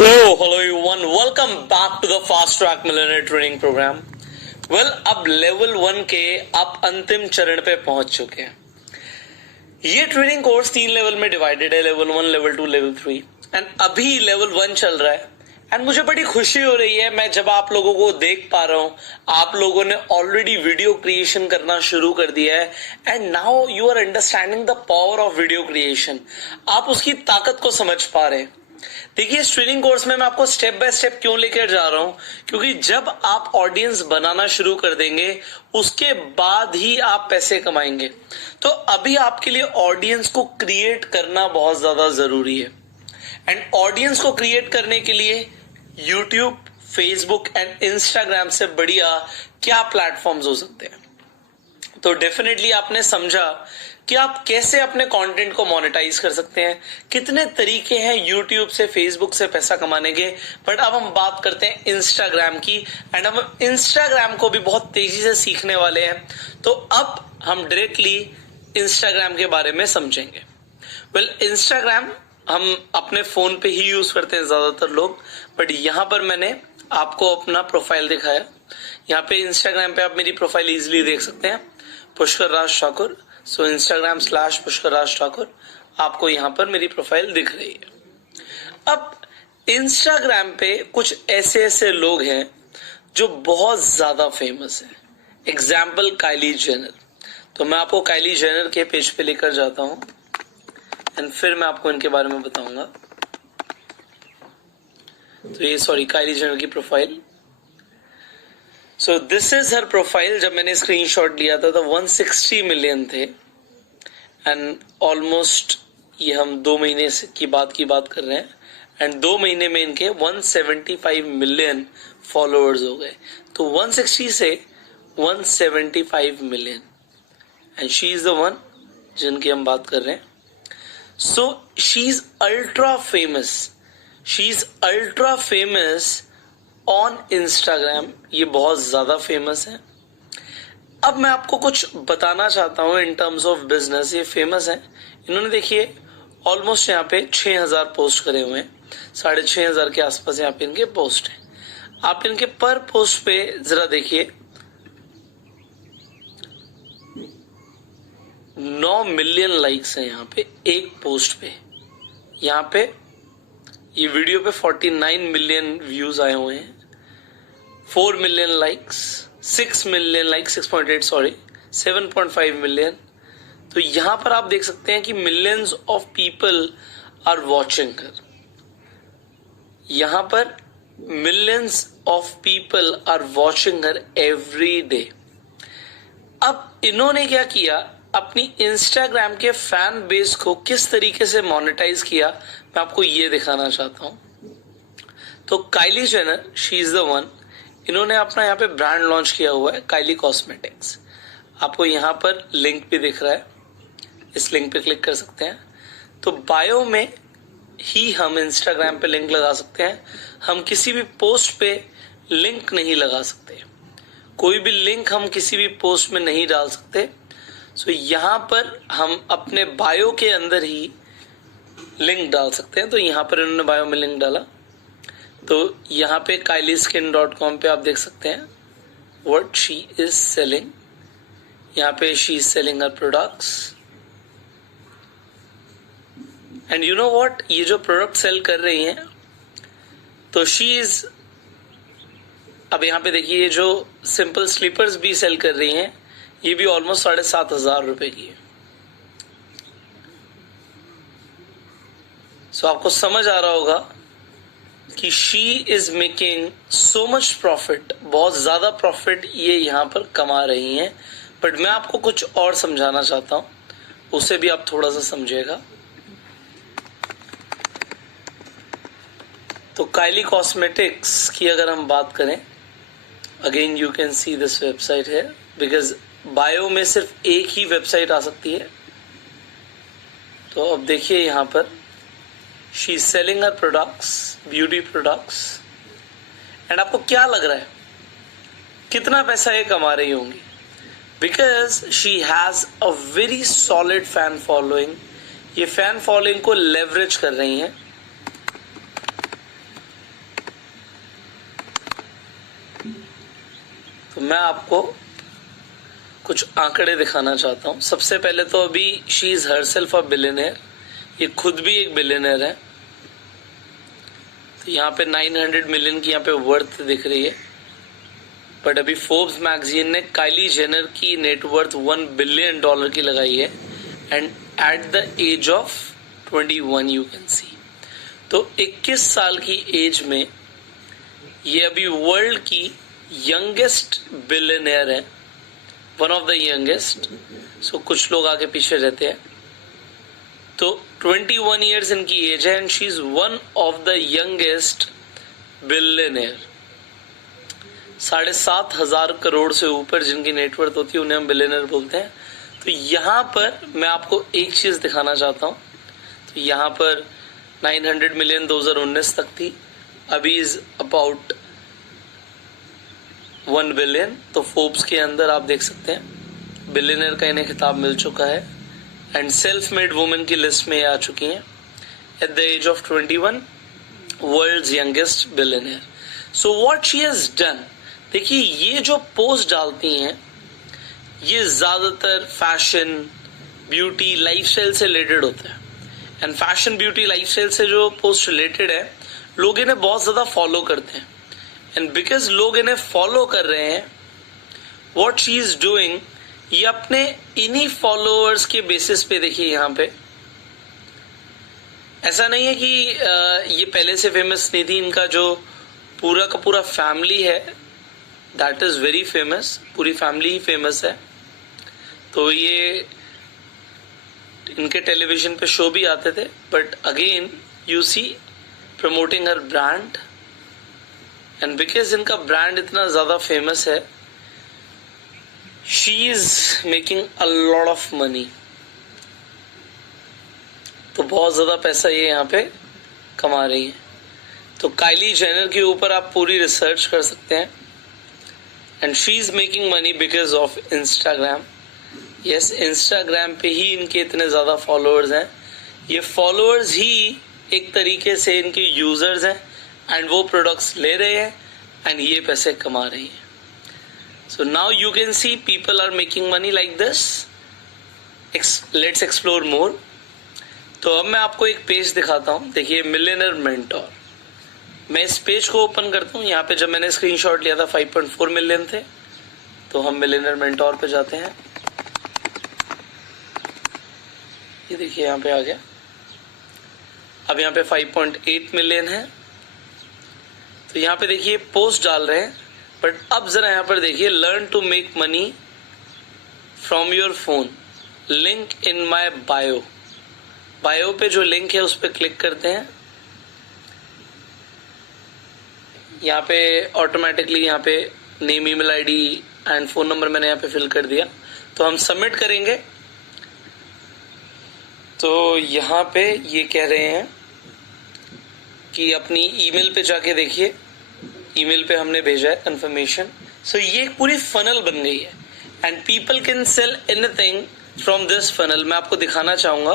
Hello everyone, welcome back to the Fast Track Millionaire Training Program. अब level 1 के आप अंतिम चरण पे पहुंच चुके हैं. ये ट्रेनिंग कोर्स 3 लेवल में डिवाइडेड है, लेवल 1, लेवल 2, लेवल 3 एंड अभी लेवल 1 चल रहा है. एंड मुझे बड़ी खुशी हो रही है, मैं जब आप लोगों को देख पा रहा हूं, आप लोगों ने ऑलरेडी वीडियो क्रिएशन करना शुरू कर दिया है and now you are understanding the power of video creation. आप उसकी ताकत को समझ पा रहे हैं. देखिए, इस ट्रेनिंग कोर्स में मैं आपको स्टेप बाय स्टेप क्यों लेकर जा रहा हूं, क्योंकि जब आप ऑडियंस बनाना शुरू कर देंगे उसके बाद ही आप पैसे कमाएंगे. तो अभी आपके लिए ऑडियंस को क्रिएट करना बहुत ज्यादा जरूरी है. एंड ऑडियंस को क्रिएट करने के लिए यूट्यूब, फेसबुक एंड इंस्टाग्राम से बढ़िया क्या प्लेटफॉर्म्स हो सकते हैं. तो डेफिनेटली आपने समझा कि आप कैसे अपने कंटेंट को मोनेटाइज कर सकते हैं, कितने तरीके हैं यूट्यूब से, फेसबुक से पैसा कमाने के. बट अब हम बात करते हैं इंस्टाग्राम की एंड हम इंस्टाग्राम को भी बहुत तेजी से सीखने वाले हैं. तो अब हम डायरेक्टली इंस्टाग्राम के बारे में समझेंगे. इंस्टाग्राम हम अपने फोन पे ही यूज करते हैं ज्यादातर लोग, बट यहां पर मैंने आपको अपना प्रोफाइल दिखाया. यहाँ पे इंस्टाग्राम पे आप मेरी प्रोफाइल इजिली देख सकते हैं, पुष्कर राज ठाकुर. सो Instagram/पुष्कर राज ठाकुर, आपको यहाँ पर मेरी प्रोफाइल दिख रही है. अब इंस्टाग्राम पे कुछ ऐसे ऐसे लोग हैं जो बहुत ज्यादा फेमस हैं. Example Kylie Jenner. तो मैं आपको काइली जेनर के पेज पे लेकर जाता हूं एंड फिर मैं आपको इनके बारे में बताऊंगा. तो ये काइली जेनर की profile. So this is her profile. जब मैंने स्क्रीनशॉट लिया था तो 160 मिलियन थे एंड ऑलमोस्ट ये हम 2 महीने की बात कर रहे हैं एंड 2 महीने में इनके 175 मिलियन फॉलोअर्स हो गए. तो 160 से 175 million and she is the one जिनकी हम बात कर रहे हैं. So she is ultra famous on Instagram. ये बहुत ज्यादा फेमस है. अब मैं आपको कुछ बताना चाहता हूं इन टर्म्स ऑफ बिजनेस. ये फेमस है. इन्होंने देखिए ऑलमोस्ट यहाँ पे 6000 पोस्ट करे हुए हैं, 6500 के आसपास यहाँ पे इनके पोस्ट हैं. आप इनके पर पोस्ट पे जरा देखिए, 9 मिलियन लाइक्स हैं यहाँ पे एक पोस्ट पे. यहाँ पे ये वीडियो पे 49 मिलियन व्यूज आए हुए हैं, 4 million likes, 6 million likes, 6.8 sorry, 7.5 million. तो यहां पर आप देख सकते हैं कि millions of people are watching her. यहां पर millions of people are watching her every day. अब इन्होंने क्या किया, अपनी इंस्टाग्राम के फैन बेस को किस तरीके से मोनेटाइज किया, मैं आपको ये दिखाना चाहता हूं. तो Kylie Jenner, she is the one. इन्होंने अपना यहाँ पे ब्रांड लॉन्च किया हुआ है, काइली कॉस्मेटिक्स. आपको यहाँ पर लिंक भी दिख रहा है, इस लिंक पे क्लिक कर सकते हैं. तो बायो में ही हम इंस्टाग्राम पे लिंक लगा सकते हैं. हम किसी भी पोस्ट पे लिंक नहीं लगा सकते, कोई भी लिंक हम किसी भी पोस्ट में नहीं डाल सकते. सो यहाँ पर हम अपने बायो के अंदर ही लिंक डाल सकते हैं. तो यहाँ पर इन्होंने बायो में लिंक डाला. तो यहाँ पे kylyskin.com पे आप देख सकते हैं व्हाट शी इज सेलिंग. यहाँ पे she is selling her products and you know what, ये जो प्रोडक्ट सेल कर रही हैं, तो शी इज, अब यहाँ पे देखिए, ये जो सिंपल स्लीपर्स भी सेल कर रही हैं, ये भी ऑलमोस्ट 7,500 रुपए की है. सो आपको समझ आ रहा होगा कि she is making so much profit, बहुत ज्यादा प्रॉफिट ये यहाँ पर कमा रही हैं. बट मैं आपको कुछ और समझाना चाहता हूं, उसे भी आप थोड़ा सा समझिएगा. तो काइली कॉस्मेटिक्स की अगर हम बात करें, again you can see this website है, बिकॉज बायो में सिर्फ एक ही वेबसाइट आ सकती है. तो अब देखिए यहाँ पर she is selling her products, beauty products. And आपको क्या लग रहा है कितना पैसा ये कमा रही होंगी? Because she has a very solid fan following. ये फैन फॉलोइंग को लेवरेज कर रही हैं तो मैं आपको कुछ आंकड़े दिखाना चाहता हूं। सबसे पहले तो अभी she is herself a billionaire, ये खुद भी एक बिलियनियर है। तो यहाँ पे 900 मिलियन की यहाँ पे वर्थ दिख रही है, बट अभी फोर्ब्स मैगजीन ने काइली जेनर की नेटवर्थ $1 बिलियन की लगाई है, and at the age of 21 you can see. तो 21 साल की एज में ये अभी वर्ल्ड की यंगेस्ट बिलियनियर है, वन ऑफ द यंगेस्ट। सो कुछ लोग आगे पीछे रहते हैं। तो 21 ईयर्स इनकी एज है, and she is one of the youngest billionaire. 7,500 crore से ऊपर जिनकी नेटवर्थ होती है उन्हें हम बिलियनियर बोलते हैं। तो यहाँ पर मैं आपको एक चीज दिखाना चाहता हूँ। तो यहाँ पर 900 मिलियन 2019 तक थी, अभी इज अबाउट 1 बिलियन। तो फोर्ब्स के अंदर आप देख सकते हैं बिलियनियर का इन्हें खिताब मिल चुका है, एंड सेल्फ मेड वुमेन की लिस्ट में आ चुकी हैं at the age of 21, world's youngest billionaire. So what she has done, देखिए ये जो पोस्ट डालती हैं ये ज्यादातर फैशन, ब्यूटी, लाइफस्टाइल से रिलेटेड होता है। एंड फैशन, ब्यूटी, लाइफस्टाइल से जो पोस्ट रिलेटेड है लोग इन्हें बहुत ज्यादा फॉलो करते हैं, एंड बिकॉज लोग इन्हें फॉलो कर रहे हैं, व्हाट शी इज डूइंग, ये अपने इन्हीं फॉलोअर्स के बेसिस पे, देखिए यहाँ पे ऐसा नहीं है कि ये पहले से फेमस नहीं थी। इनका जो पूरा का पूरा फैमिली है दैट इज वेरी फेमस, पूरी फैमिली ही फेमस है। तो ये इनके टेलीविजन पे शो भी आते थे, but again you see promoting हर ब्रांड, एंड बिकॉज इनका ब्रांड इतना ज्यादा फेमस है, she is making a lot of money. तो बहुत ज्यादा पैसा ये यहाँ पे कमा रही है। तो काइली जेनर के ऊपर आप पूरी रिसर्च कर सकते हैं, and she is making money because of Instagram. Yes, Instagram पे ही इनके इतने ज्यादा फॉलोअर्स हैं। ये फॉलोअर्स ही एक तरीके से इनके यूजर्स हैं, एंड वो प्रोडक्ट्स ले रहे हैं एंड ये पैसे कमा रही है। So now you can see people are making money like this. Let's explore more. तो अब मैं आपको एक पेज दिखाता हूं। देखिए, मिलियनर मेंटोर। मैं इस पेज को ओपन करता हूं। यहाँ पे जब मैंने स्क्रीनशॉट लिया था 5.4 मिलियन थे। तो हम मिलियनर मेंटोर पे जाते हैं। ये देखिए यहाँ पे आ गया। अब यहाँ पे 5.8 मिलियन है। तो यहाँ पे देखिए पोस्ट डाल रहे हैं, बट अब जरा यहाँ पर देखिए, learn to make money from your phone, link in my bio. Bio पे जो लिंक है उस पर क्लिक करते हैं। यहाँ पे ऑटोमेटिकली यहाँ पे name, email ID and phone number मैंने यहाँ पे फिल कर दिया। तो हम सबमिट करेंगे। तो यहाँ पे ये कह रहे हैं कि अपनी ईमेल पे जाके देखिए, ईमेल पे हमने भेजा है कंफर्मेशन। सो ये एक पूरी फनल बन गई है, and people can sell anything from this funnel. मैं आपको दिखाना चाहूंगा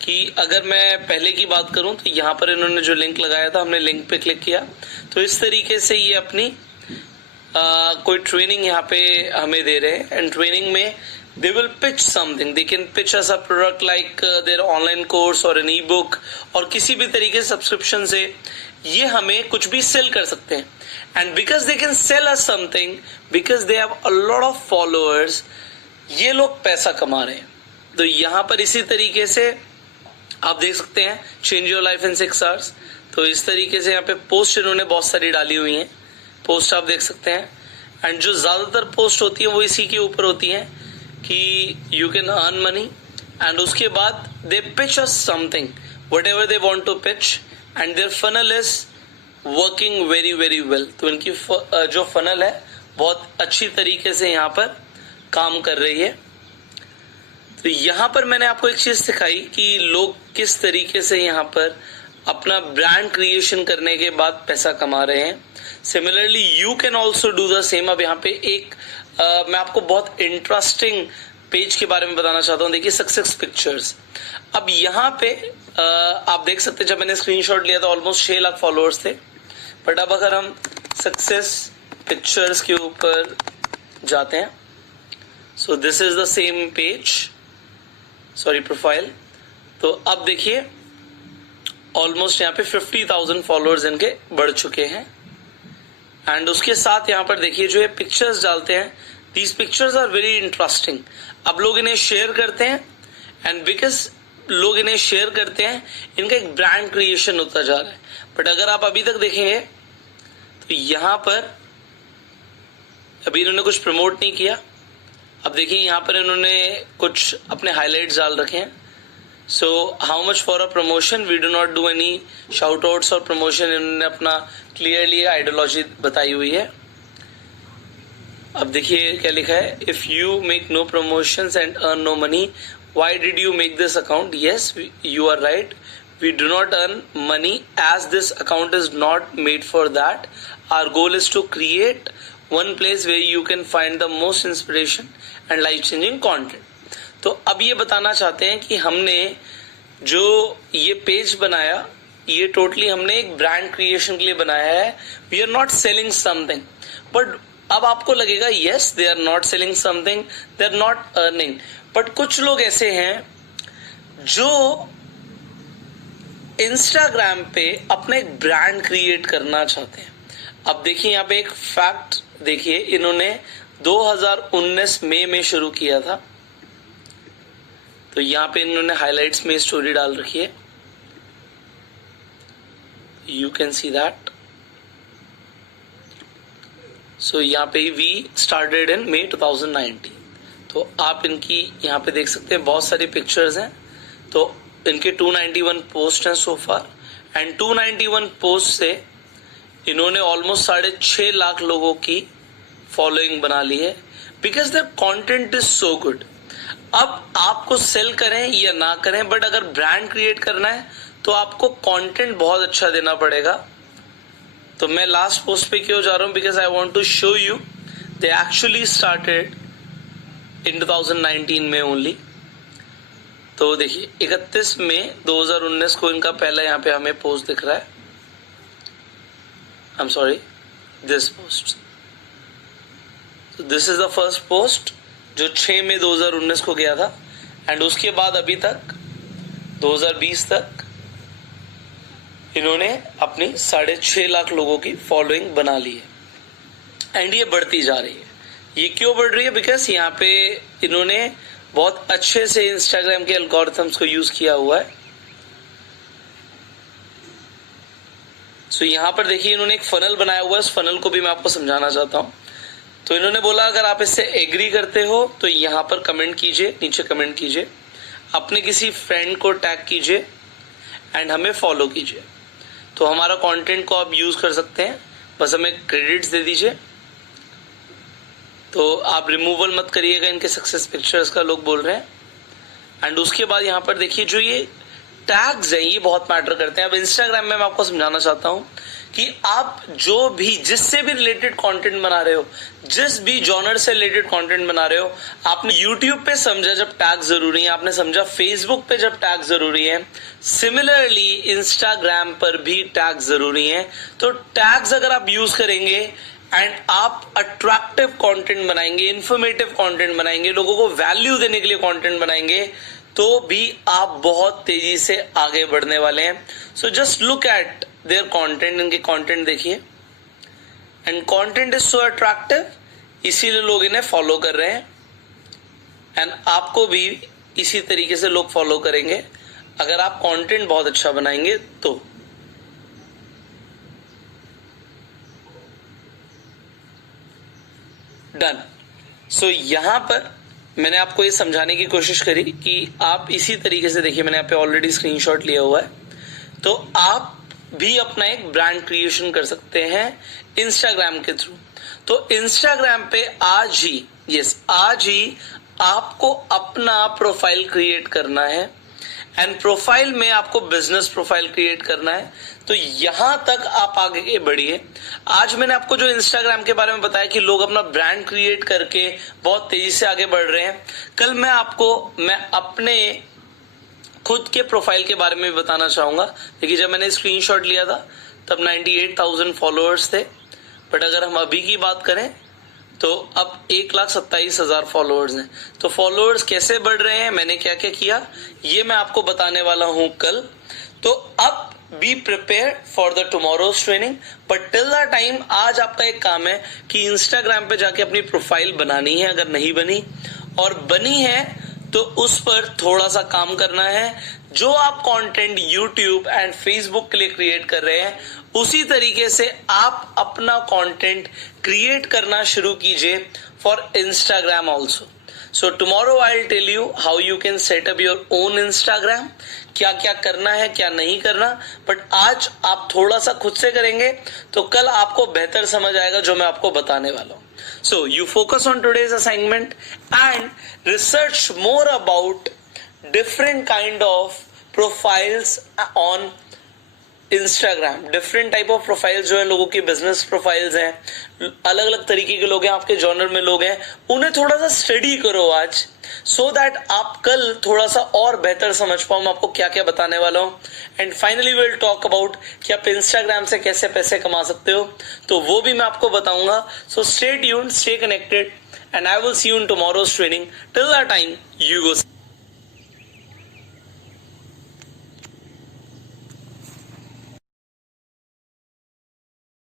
कि अगर मैं पहले की बात करूं तो यहाँ पर इन्होंने जो लिंक लगाया था, हमने लिंक पे क्लिक किया तो इस तरीके से ये अपनी कोई ट्रेनिंग यहाँ पे हमें दे रहे हैं, एंड ट्रेनिंग में they will pitch something, they can pitch us a product like their online course or an e-book, और किसी भी तरीके से सब्सक्रिप्शन से ये हमें कुछ भी सेल कर सकते हैं। and because they can sell us something, because they have a lot of followers, ये लोग पैसा कमा रहे हैं। तो यहाँ पर इसी तरीके से आप देख सकते हैं change your life in 6 hours. तो इस तरीके से यहाँ पे पोस्ट इन्होंने बहुत सारी डाली हुई हैं, पोस्ट आप देख सकते हैं। एंड जो ज्यादातर पोस्ट होती है वो इसी के ऊपर होती है कि you can earn money, and उसके बाद they pitch us something, whatever they want to pitch, and their funnel is working very very well. तो इनकी जो फनल है बहुत अच्छी तरीके से यहाँ पर काम कर रही है। तो यहाँ पर मैंने आपको एक चीज सिखाई कि लोग किस तरीके से यहाँ पर अपना ब्रांड क्रिएशन करने के बाद पैसा कमा रहे हैं। Similarly you can also do the same. अब यहाँ पे एक मैं आपको बहुत इंटरेस्टिंग पेज के बारे में बताना चाहता हूँ। देखिए, सक्सेस पिक्चर्स। अब यहाँ पे आप देख सकते हैं, जब मैंने स्क्रीनशॉट लिया था ऑलमोस्ट 6 लाख फॉलोअर्स थे, बट अब अगर हम सक्सेस पिक्चर्स के ऊपर जाते हैं. So this is the same page, sorry profile. तो अब देखिए ऑलमोस्ट यहाँ पे 50,000 फॉलोअर्स इनके बढ़ चुके हैं. एंड उसके साथ यहाँ पर देखिए जो ये पिक्चर्स डालते हैं, these pictures are very interesting. अब लोग इन्हें शेयर करते हैं एंड बिकॉज लोग इन्हें शेयर करते हैं, इनका एक ब्रांड क्रिएशन होता जा रहा है. बट अगर आप अभी तक देखेंगे तो यहाँ पर अभी इन्होंने कुछ प्रमोट नहीं किया. अब देखिए यहाँ पर इन्होंने कुछ अपने हाईलाइट्स डाल रखे हैं. So how much for a promotion, we do not do any shout outs or promotion. इन्होंने अपना क्लियरली आइडियोलॉजी बताई हुई है. अब देखिए क्या लिखा है, if you make no promotions and earn no money, why did you make this account? Yes, you are right, we do not earn money as this account is not made for that. Our goal is to create one place where you can find the most inspiration and life changing content. तो अब ये बताना चाहते हैं कि हमने जो ये पेज बनाया, ये टोटली हमने एक ब्रांड क्रिएशन के लिए बनाया है. We are not selling something. But अब आपको लगेगा yes they are not selling something, they are not earning. But कुछ लोग ऐसे हैं जो इंस्टाग्राम पे अपना एक ब्रांड क्रिएट करना चाहते हैं. अब देखिए यहाँ पे एक फैक्ट देखिए, इन्होंने 2019 मई में शुरू किया था. तो यहाँ पे इन्होंने हाइलाइट्स में स्टोरी डाल रखी है, यू कैन सी दैट. सो यहाँ पे वी स्टार्टेड इन मई 2019. तो आप इनकी यहाँ पे देख सकते हैं बहुत सारी पिक्चर्स हैं. तो इनके 291 पोस्ट हैं सो फार. एंड 291 पोस्ट से इन्होंने ऑलमोस्ट 6.5 लाख लोगों की फॉलोइंग बना ली है, because the content is so good. अब आपको सेल करें या ना करें, बट अगर ब्रांड क्रिएट करना है तो आपको कंटेंट बहुत अच्छा देना पड़ेगा. तो मैं लास्ट पोस्ट पे क्यों जा रहा हूं, because I want to show you they actually started in 2019 में ओनली. तो देखिए 31 मई 2019 को इनका पहला यहाँ पे हमें पोस्ट दिख रहा है. I am sorry, this post. This is the first post जो 6 मई 2019 को गया था. एंड उसके बाद अभी तक 2020 तक इन्होंने अपनी 6.5 लाख लोगों की फॉलोइंग बना ली है. एंड ये बढ़ती जा रही है. ये क्यों बढ़ रही है? बिकॉज यहाँ पे इन्होंने बहुत अच्छे से इंस्टाग्राम के एल्गोरिथम्स को यूज किया हुआ है. सो यहाँ पर देखिए इन्होंने एक फनल बनाया हुआ है. उस फनल को भी मैं आपको समझाना चाहता हूँ. तो इन्होंने बोला अगर आप इससे एग्री करते हो तो यहाँ पर कमेंट कीजिए, नीचे कमेंट कीजिए, अपने किसी फ्रेंड को टैग कीजिए एंड हमें फॉलो कीजिए. तो हमारा कंटेंट को आप यूज कर सकते हैं, बस हमें क्रेडिट्स दे दीजिए. तो आप रिमूवल मत करिएगा इनके सक्सेस पिक्चर्स का, लोग बोल रहे हैं. एंड उसके बाद यहाँ पर देखिए जो ये टैग्स हैं ये बहुत मैटर करते हैं. अब इंस्टाग्राम में मैं आपको समझाना चाहता हूँ कि आप जो भी जिससे भी रिलेटेड कंटेंट बना रहे हो, जिस भी जॉनर से रिलेटेड कंटेंट बना रहे हो, आपने यूट्यूब पे समझा जब टैग जरूरी है, आपने समझा फेसबुक पे जब टैग जरूरी है, सिमिलरली इंस्टाग्राम पर भी टैग जरूरी है. तो टैग्स अगर आप यूज करेंगे एंड आप अट्रैक्टिव कंटेंट बनाएंगे, इंफॉर्मेटिव कंटेंट बनाएंगे, लोगों को वैल्यू देने के लिए कंटेंट बनाएंगे, तो भी आप बहुत तेजी से आगे बढ़ने वाले हैं. So just look at their content, इनके कंटेंट देखिए. And content is so attractive, इसीलिए लोग इन्हें फॉलो कर रहे हैं. एंड आपको भी इसी तरीके से लोग फॉलो करेंगे अगर आप कंटेंट बहुत अच्छा बनाएंगे तो. डन. सो यहां पर मैंने आपको ये समझाने की कोशिश करी कि आप इसी तरीके से देखिए, मैंने यहाँ पे ऑलरेडी स्क्रीनशॉट लिया हुआ है. तो आप भी अपना एक ब्रांड क्रिएशन कर सकते हैं इंस्टाग्राम के थ्रू. तो इंस्टाग्राम पे आज ही आपको अपना प्रोफाइल क्रिएट करना है. एंड प्रोफाइल में आपको बिजनेस प्रोफाइल क्रिएट करना है. तो यहां तक आप आगे बढ़िए. आज मैंने आपको जो इंस्टाग्राम के बारे में बताया कि लोग अपना ब्रांड क्रिएट करके बहुत तेजी से आगे बढ़ रहे हैं, कल मैं अपने खुद के प्रोफाइल के बारे में भी बताना चाहूंगा. देखिए जब मैंने स्क्रीनशॉट लिया था तब 98,000 फॉलोअर्स थे, बट अगर हम अभी की बात करें तो अब 1,27,000 फॉलोअर्स हैं। तो फॉलोअर्स कैसे बढ़ रहे हैं, मैंने क्या क्या किया, ये मैं आपको बताने वाला हूं कल। तो अब be prepare for the tomorrow's training, but till the time आज आपका एक काम है कि इंस्टाग्राम पे जाके अपनी प्रोफाइल बनानी है, अगर नहीं बनी और बनी है तो उस पर थोड़ा सा काम करना है। जो आप कंटेंट यूट्यूब एंड फेसबुक के लिए क्रिएट कर रहे हैं उसी तरीके से आप अपना कंटेंट क्रिएट करना शुरू कीजिए for Instagram also. So tomorrow I will tell you how you can set up your own Instagram, क्या क्या करना है क्या नहीं करना, बट आज आप थोड़ा सा खुद से करेंगे तो कल आपको बेहतर समझ आएगा जो मैं आपको बताने वाला हूं। So you focus on today's assignment and research more about different kind of profiles on Instagram. Different type of profiles जो है लोगों की business profiles हैं, अलग अलग तरीके के लोग हैं, आपके जॉनर में लोग हैं, उन्हें थोड़ा सा स्टडी करो आज, so that आप कल थोड़ा सा और बेहतर समझ पाओ मैं आपको क्या क्या बताने वाला हूँ। And finally will talk about कि आप इंस्टाग्राम से कैसे पैसे कमा सकते हो, तो वो भी मैं आपको बताऊंगा। So stay tuned, stay connected and I will see you in tomorrow's training. Till that time you go.